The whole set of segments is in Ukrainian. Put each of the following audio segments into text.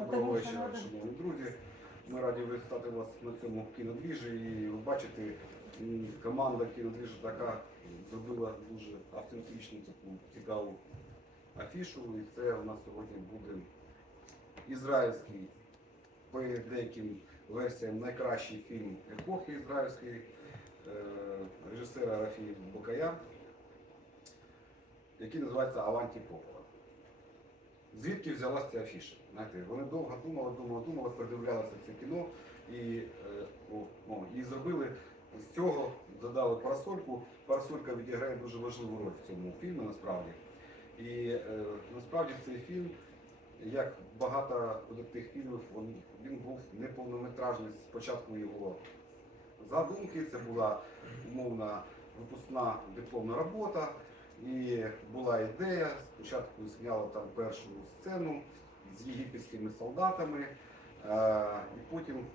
Доброго вечора, шановні друзі. Ми раді вітати вас на цьому кінодвіжі і ви бачите, команда кінодвіжі така зробила дуже автентичну таку цікаву афішу. І це у нас сьогодні буде ізраїльський, по деяким версіям, найкращий фільм епохи ізраїльської е, режисера Рафі Бокая, який називається Аванті Попола. Звідки взялася ця афіша? Знаєте, вони довго думали, думали, думали, передивлялися це кіно і, е, о, о, і зробили з цього, додали парасольку. Парасолька відіграє дуже важливу роль в цьому фільмі насправді. І е, насправді цей фільм, як багато тих фільмів, він, він був неповнометражний з початку його задумки. Це була умовна випускна дипломна робота. І була ідея, спочатку зняли там першу сцену з єгипетськими солдатами, е, і потім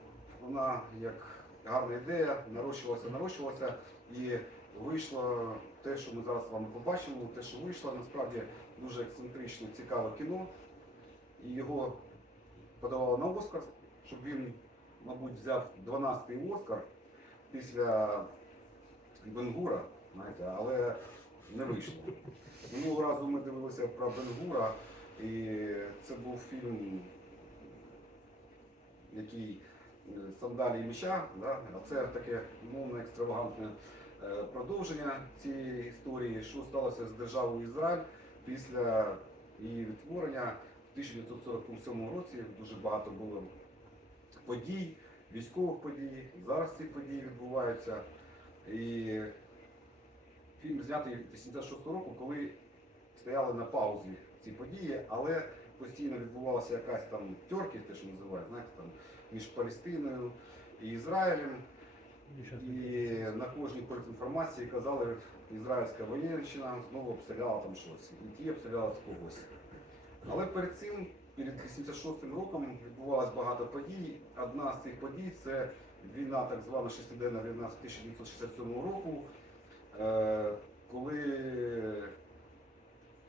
вона як гарна ідея нарощувалася, нарощувалася. І вийшло те, що ми зараз з вами побачимо, те, що вийшло, насправді дуже ексцентричне, цікаве кіно. І його подавали на Оскар, щоб він, мабуть, взяв 12-й Оскар після Бенгура, знаєте, але не вийшло. Минулого разу ми дивилися про Бенгура, і це був фільм, який е, сандалі меча, да? а це таке умовно екстравагантне е, продовження цієї історії, що сталося з державою Ізраїль після її відтворення в 1947 році. Дуже багато було подій, військових подій. Зараз ці події відбуваються. І Фільм знятий 86 року, коли стояли на паузі ці події, але постійно відбувалася якась там тьорки, те, що називають, знаєте, там між Палестиною і Ізраїлем. І на кожній політінформації казали, ізраїльська воєнщина знову обстріляла там щось, і ті обстріляли когось. Але перед цим, перед 86-м роком, відбувалось багато подій. Одна з цих подій це війна, так звана шестиденна війна з 1967 року, коли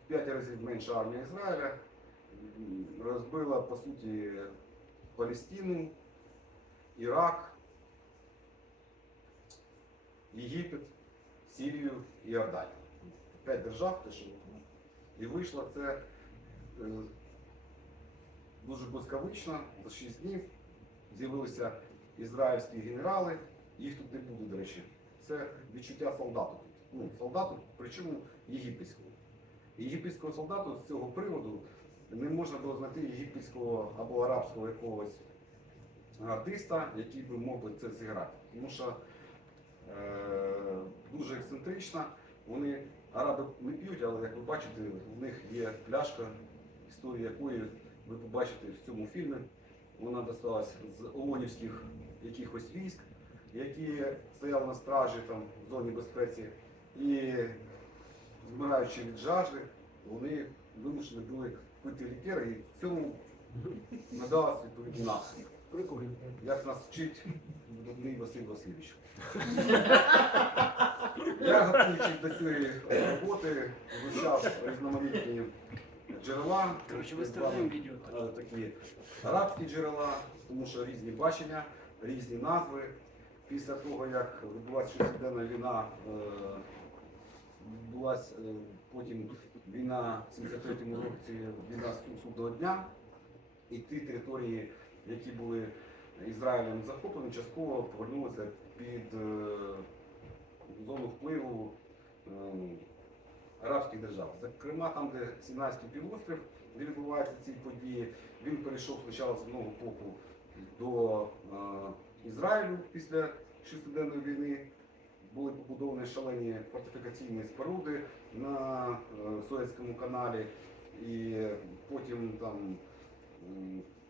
в п'ять разів менша армія Ізраїля розбила по суті Палестину, Ірак, Єгипет, Сирію і Іорданію. П'ять держав, що і вийшло це е, дуже блискавично, за 6 днів з'явилися ізраїльські генерали, їх тут не буде, до речі. Це відчуття солдату. Ну, солдату, причому єгипетського. Єгипетського солдату з цього приводу не можна було знайти єгипетського або арабського якогось артиста, який би мог би це зіграти. Тому що е, дуже ексцентрична. Вони араби не п'ють, але як ви бачите, в них є пляшка, історія якої ви побачите в цьому фільмі. Вона досталась з ООНівських якихось військ, які стояли на стражі там, в зоні безпеці. І змираючи від жажди, вони вимушені були пити лікери, і в цьому надалась відповідні наслідки. Прикольно. Як нас вчить видатний Василь Васильович. Я готуючись до цієї роботи, вивчав різноманітні джерела. Е, такі арабські джерела, тому що різні бачення, різні назви. Після того, як відбулася шестиденна війна, е, відбулася е, потім війна в 73-му році, війна судного дня, і ті території, які були Ізраїлем захоплені, частково повернулися під е, зону впливу арабських держав. Зокрема, там, де Сінайський півострів, де відбуваються ці події, він перейшов спочатку з одного боку до Ізраїлю після шестиденної війни. Були побудовані шалені фортифікаційні споруди на е, Суецькому каналі, і потім там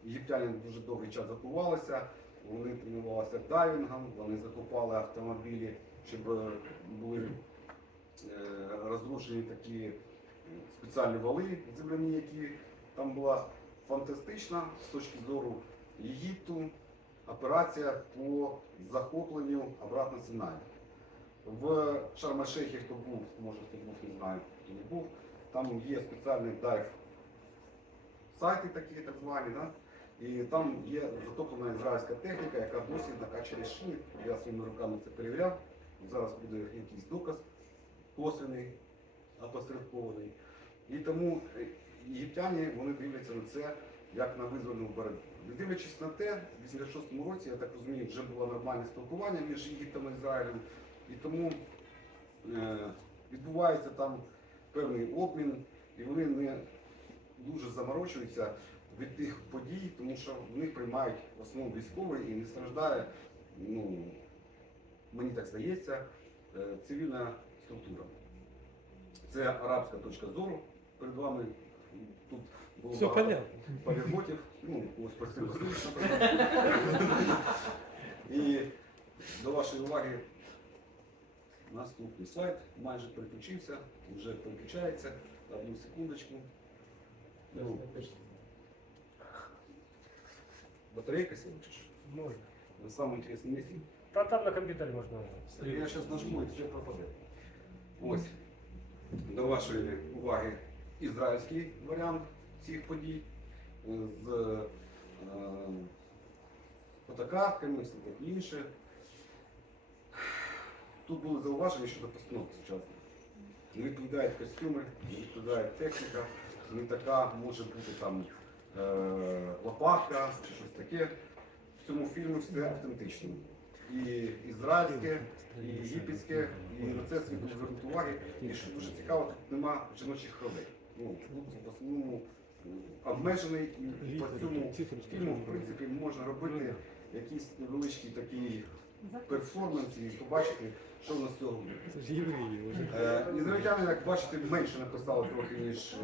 єгиптяни дуже довгий час закувалися, вони тренувалися дайвінгом, вони закупали автомобілі, щоб е, були е, розрушені такі спеціальні вали земляні, які там була. Фантастична з точки зору Єгипту операція по захопленню обратно Синаю. В Шарм-Шейхі, хто був, може хто був, не знаю, хто не був, там є спеціальний дайв сайти такі, так звані, да? І там є затоплена ізраїльська техніка, яка досі накачує шини. Я своїми руками це перевіряв. Зараз буде якийсь доказ косвений, опосередкований. І тому е, єгиптяни вони дивляться на це як на визвольну боротьбу. Не дивлячись на те, в 86-му році, я так розумію, вже було нормальне спілкування між Єгиптом і Ізраїлем. І тому е, відбувається там певний обмін, і вони не дуже заморочуються від тих подій, тому що в них приймають в основному військовий і не страждає, ну, мені так здається, е, цивільна структура. Це арабська точка зору. Перед вами тут Все багато понятно. поліготів, ну, ось просив Васильович, наприклад. І до вашої уваги наступний слайд майже переключився, вже переключається. Одну секундочку. Ну, батарейка села чи що? Можно. На самому інтересному місці. Та там на комп'ютері можна. Я зараз нажму і все пропаде. Ось до вашої уваги ізраїльський варіант Цих подій е, з е, фотокартками, все таке інше. Тут були зауваження щодо постановки сучасних. Не відповідають костюми, не відповідає техніка, не така може бути там е, лопатка чи щось таке. В цьому фільмі все автентично. І ізраїльське, і єгипетське, і на це слід звернути уваги. І що дуже цікаво, тут нема жіночих ролей. Ну, в основному обмежений і по цьому фільму, в принципі, можна робити якийсь невеличкий такий перформанс і побачити, що в нас з цього буде. Е, Ізраїльтяни, як бачите, менше написали трохи, ніж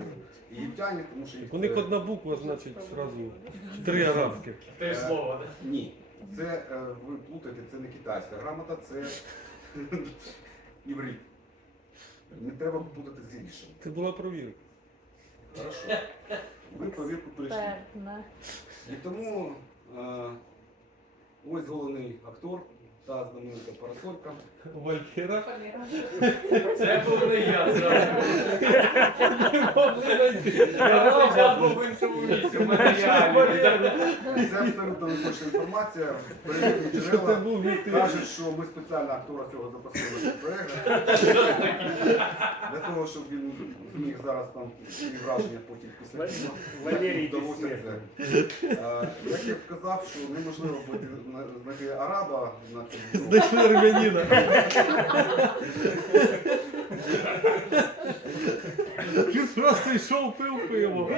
єгиптяни, тому що їх У них це- одна буква, значить, зразу три арабських. Те слово, да? Ні. Це е, ви плутаєте, це не китайська грамота, це іврит. Не треба плутати з іншим. Це була провірка. Хорошо. Ми по віку прийшли. Експертна. І тому е, ось головний актор та знаменита парасолька. Валькіра. Це був не я зараз. Це абсолютно інформація. Кажуть, що ми спеціально актора цього запросили на цей. Для того, щоб він зміг зараз там свої враження потім після. Валерій Вдалося це. Як я вказав, що неможливо на- знайти араба на цьому. Знайшли армянина. Він просто йшов, пив пиво.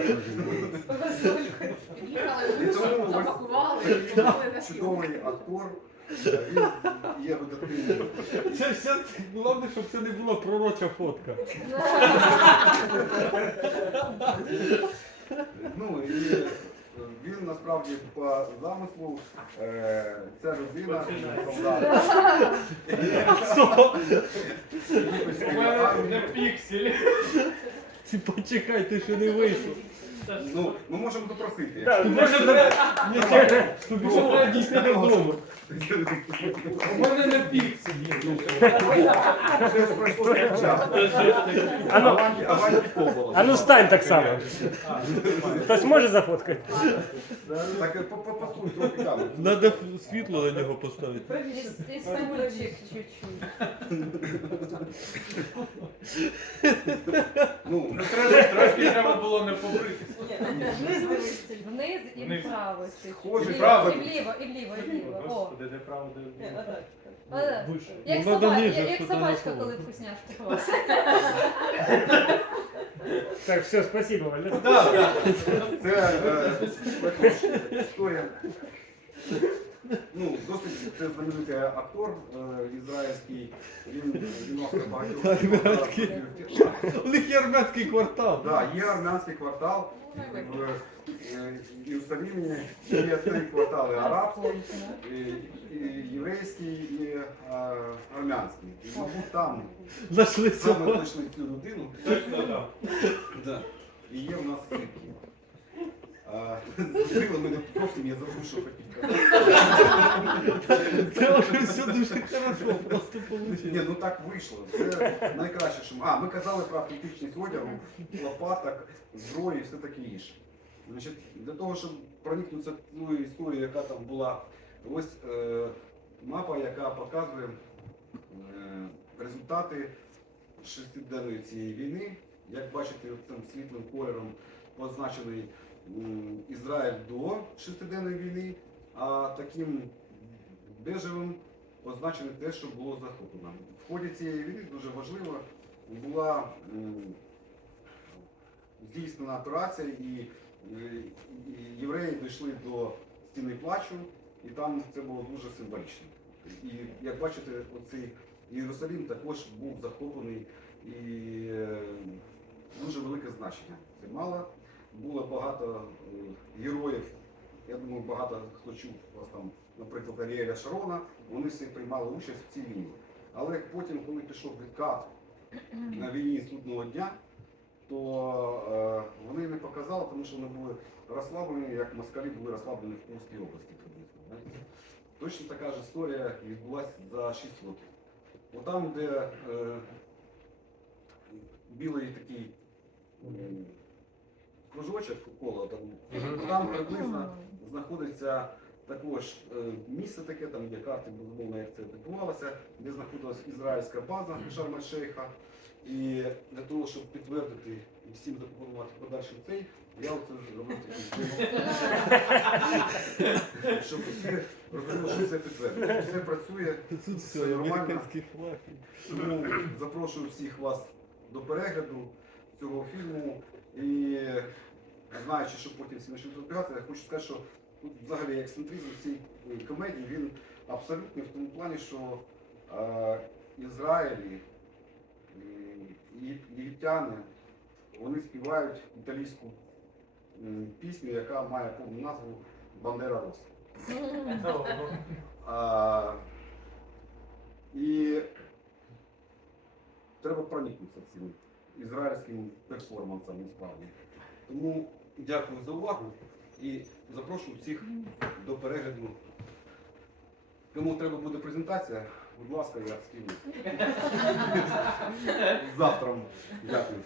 Тому ось запакували і поїхали на сніг. чудовий актор. е, Він є видатним. Це все головне, щоб це не була пророча фотка. Ну і е, він насправді по замислу е, ця людина, солдат У єгипетської армії. піксель. Почекай, ти ще не вийшов. Ну, ми можемо чекай, тобі ще треба дійти додому. У мене не піксель. Це ж пройшло так час. А ну- Аванті- Аванті Кобола. А ну стань так само. Хтось може зафоткати? Так по- по- посунь трохи камеру. Треба світло на нього поставити. Чуть-чуть. Ну, Трошки трошки треба було не побритися. Вниз дивись. Вниз і вправо. Схоже. І вліво, і вліво, і вліво. Господи, де право, де вліво. Е, Вище. Як, Ну, надо соба... ниже, як собачка, коли коли вкусняшку вас. Так, все, спасибо, Валер. це е, також історія. Ну, досить це знаменитий актор е, ізраїльський. Він знімався в багатьох. Армянський. У них є армянський квартал. Да, є армянський квартал в е, Єрусалимі, є три квартали арабський, і єврейський і е, армянський. І, мабуть, там Знайшли саме цього. знайшли цю людину. Да. І є в нас свідки. А, Зустріли мене зовсім, я забув, що хотів казати. Це вже все дуже хорошо, просто Ні, ну так вийшло. Це найкраще, що ми. А, ми казали про автентичність одягу, лопаток, зброї і все таке інше. Значить, для того, щоб проникнутися в ту історію, яка там була, ось е, мапа, яка показує е, результати шестиденної цієї війни. Як бачите, цим світлим кольором позначений Ізраїль до шестиденної війни, а таким бежевим позначене те, що було захоплено. В ході цієї війни дуже важливо була здійснена операція, і, євреї дійшли до стіни плачу, і там це було дуже символічно. І як бачите, оцей Єрусалим також був захоплений і е, дуже велике значення. Це мало. Було багато героїв. Я думаю, багато хто чув вас там, наприклад, Аріеля Шарона, вони всі приймали участь в цій війні. Але потім, коли пішов відкат на війні судного дня, то е, вони не показали, тому що вони були розслаблені, як москалі були розслаблені в Курській області приблизно. Точно така ж історія відбулася за 6 років. Отам, де е, білий такий кружочок коло, там, там приблизно знаходиться також е, місце таке, там є карти, безумовно, як це відбувалося, де знаходилась ізраїльська база шарм шейха І для того, щоб підтвердити і всім запропонувати подальший цей, я оце зробив такий. Щоб всі розуміли, що це підтверджено. Все працює, все все, нормально. Тому запрошую всіх вас до перегляду цього фільму. І знаючи, що потім всі почнуть розбиратися, я хочу сказати, що тут взагалі ексцентризм цієї комедії він абсолютний в тому плані, що е, Ізраїлі і єгиптяни вони співають італійську пісню, яка має повну назву Бандера Рос. І треба проникнутися цим ізраїльським перформансом насправді. Тому дякую за увагу і запрошую всіх до перегляду. Кому треба буде презентація, будь ласка, я скину. Завтра. Дякую.